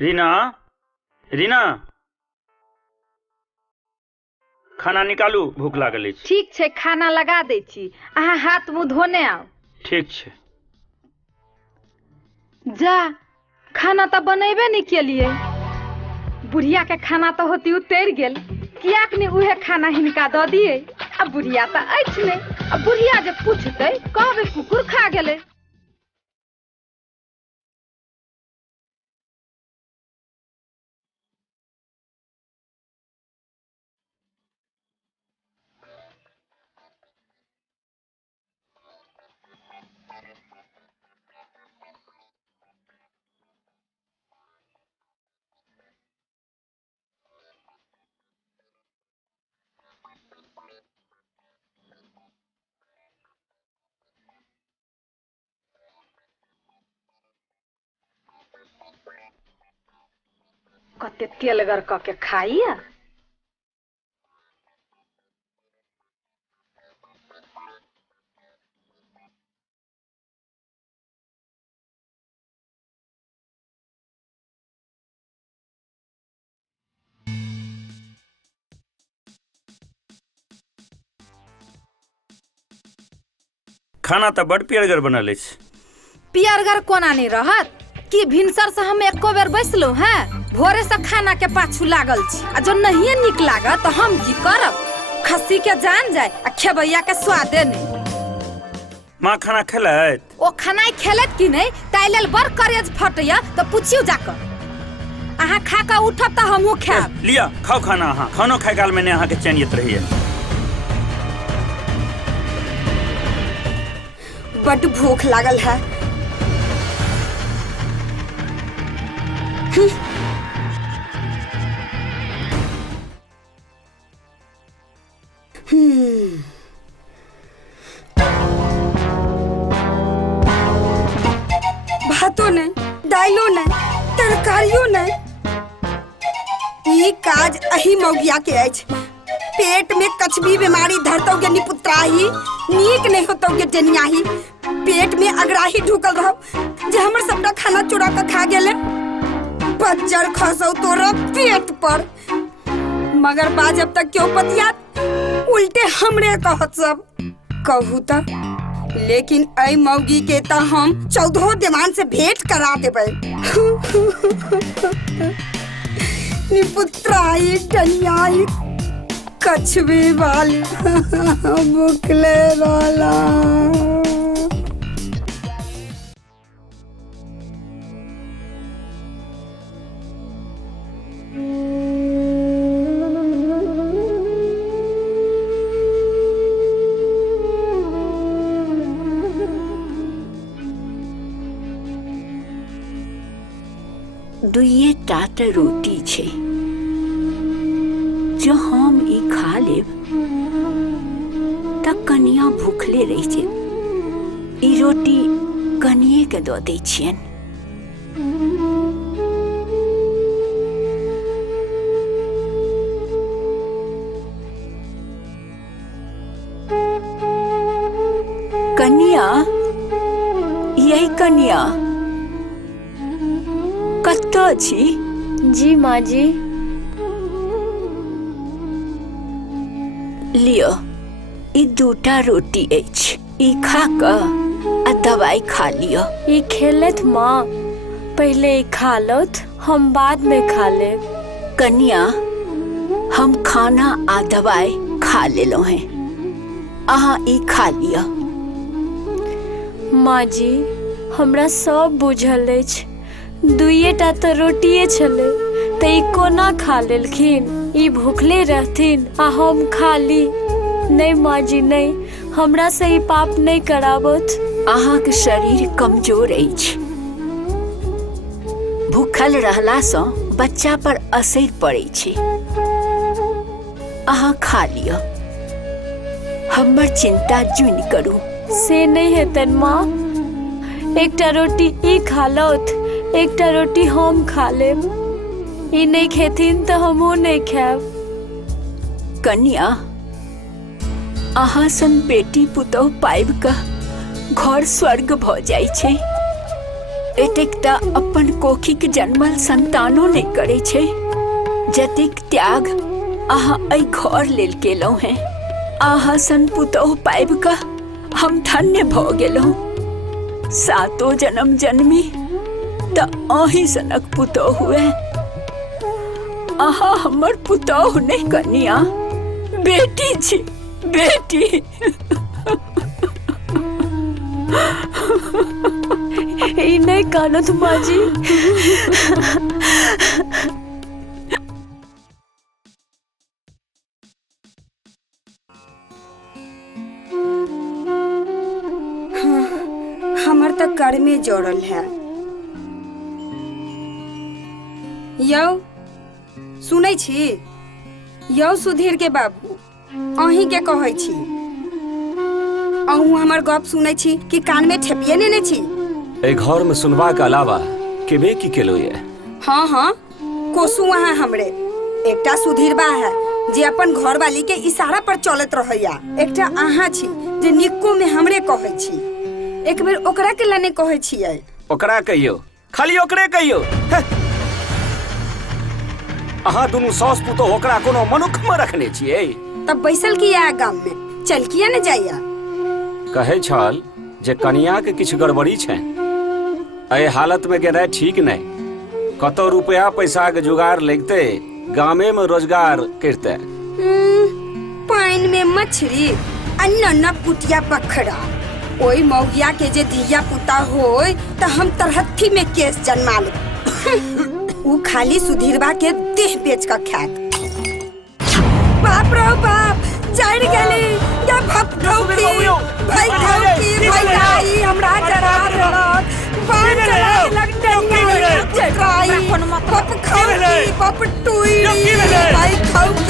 रीना, रीना, खाना निकालू, भूख लागल अछि। ठीक छै, खाना लगा दै छी, अहाँ हाथ मुंह धोने आउ। ठीक छै। जा, खाना तो बनेबे नहीं केलिए। बुढ़िया के खाना तो होती उतर गेल, कियाक नहीं उहे खाना हिनका दऽ दिए। अब बुढ़िया तो अछि नहीं, अब बुढ़िया जे पूछते कहबे कुकुर खा गेले। कते तेलगर क के खाइया। खाना तो बड़ पियरगर बनल अछि। पियरगर कोना नहीं रहत कि भिनसर से हम एको बेर बैसलू हैं, भोरे से खाना के पाछू लागल छी। आ जो नहीं निक लागत तो हम की करब? खस्सी के जान जाए आ खेबैया के स्वादे नहीं। माँ खाना खेलत? ओ खाना खेलत कि नहीं ताइ लेल बड़ करेज फटैया तो पूछियो जाकर। अहाँ खा के उठब तो हमहू खाएब। लिया खाओ खाना। अहाँ खानो खाए काल में अहाँ के चैनियत रहिए। बड़ भूख लागल है। भातो नहीं, दाइलो नहीं, तरकारियो नहीं। ई काज अही मौगिया के अछि। पेट में कछबी बीमारी धरतौ के निपुत्राही, नीक नहीं होतौ के जनियाही। पेट में अगराही ढुकल रहो जे हमर सबटा खाना चुरा के खा गेले। बच्चर खसौ तोरा पेट पर। मगर बाजब तक क्यों पतियात, उल्टे हमरे कहत सब। कहू त लेकिन ऐ मौगी के त हम 14 दीवान से भेंट करा देबै। निपुत्राई डनियाई कछबे वाली बुकले वाला। दुइये टा रोटी छे जो हम ई खा लेब त कनिया भूखले रह जे। ई रोटी कनिये के दऽ दै छियन। कनिया, यही कनिया कतऽ छी? जी माँ जी। लियो, ई 2टा रोटी अछि। ई खा क आ दवाई खा लियो। ई खेलत माँ, पहले ई खा लौथ, हम बाद में खा लेब। कनिया, हम खाना आ दवाई खा लेलो हैं, अहाँ ई खा लियो। माँ जी, हमरा सब बुझल अछि। दुइये टा तो रोटिये छले, त ई कोना खा लेलखिन? ई भूखले रहथिन आ हम खा ली। नहीं माँ जी नहीं, हमरा से ई पाप नहीं कराबत। अहाँ के शरीर कमजोर अछि। भूखल रहला सँ बच्चा पर असर पड़ै छै। अहाँ खा लियो, हमर चिंता जुनि करू। से नहीं हेतन माँ। एकटा रोटी ई खा लौथ, एकटा रोटी हम खा लेब। ई नहीं खेथिन तो हमहू नहीं खाएब। कन्या, अहाँ सन बेटी पुतौह पाबि कऽ घर स्वर्ग भऽ जाइ छै। एतेकटा अपन कोखी के जन्मल संतानो नहीं करे छे जतेक त्याग अहाँ एहि घर लेल केलहुँ हैं। अहाँ सन पुतोह पाबि कऽ हम धन्य भ गेलहुँ। सातो जन्म जन्मी त अहीं सनक पुतोह हुए। अहाँ हमर पुतोह नहीं कनिया, बेटी छी, बेटी। ई नहीं कानत माँ जी। हमर तक कर में जोड़ल है। यौ सुनै छी, यौ सुधीर के बाबू, अहीं के कहै छी। अहूँ हमर गप सुनै छी कि कान में ठेपिए नेने छी? ए घर में सुनवा के अलावा केबे की केलो ये? हाँ हाँ, कोसू वहाँ हमरे एकटा सुधीर बा है जे अपन घर वाली के इशारा पर चलत रहैया। एकटा अहाँ छी जे निक्को में हमरे कहै छी। एक बेर ओकरा के लाने कहै छियै। ओकरा कहियो, खाली ओकरे कहियो। अहाँ दुनू सास पुतोह ओकरा कोनो मनुख में रखने छियै? तब बैसल किया गाम में, चल किया न जाइया? कहे छल जे कनिया के किछु गड़बड़ी छै। एहि हालत में गेनाइ ठीक नहीं। कतो रुपया पैसा के जुगाड़ लगते, गामे में रोजगार करते। पानी में मछली अन्ना पुटिया पखड़ा। ओई मौगिया के जे धिया पुता होय त हम तरहत्थी में केस जन्मा ले। उ खाली सुधीरबा के देह बेच का खात। बाप रो बाप, जड़ गली या भपठौकी, भाई ठौकी, भाई आई हमरा जरा रहत। बाण चला लगटनिया जटराई, पप खौकी, पप टुई, भाई खौकी।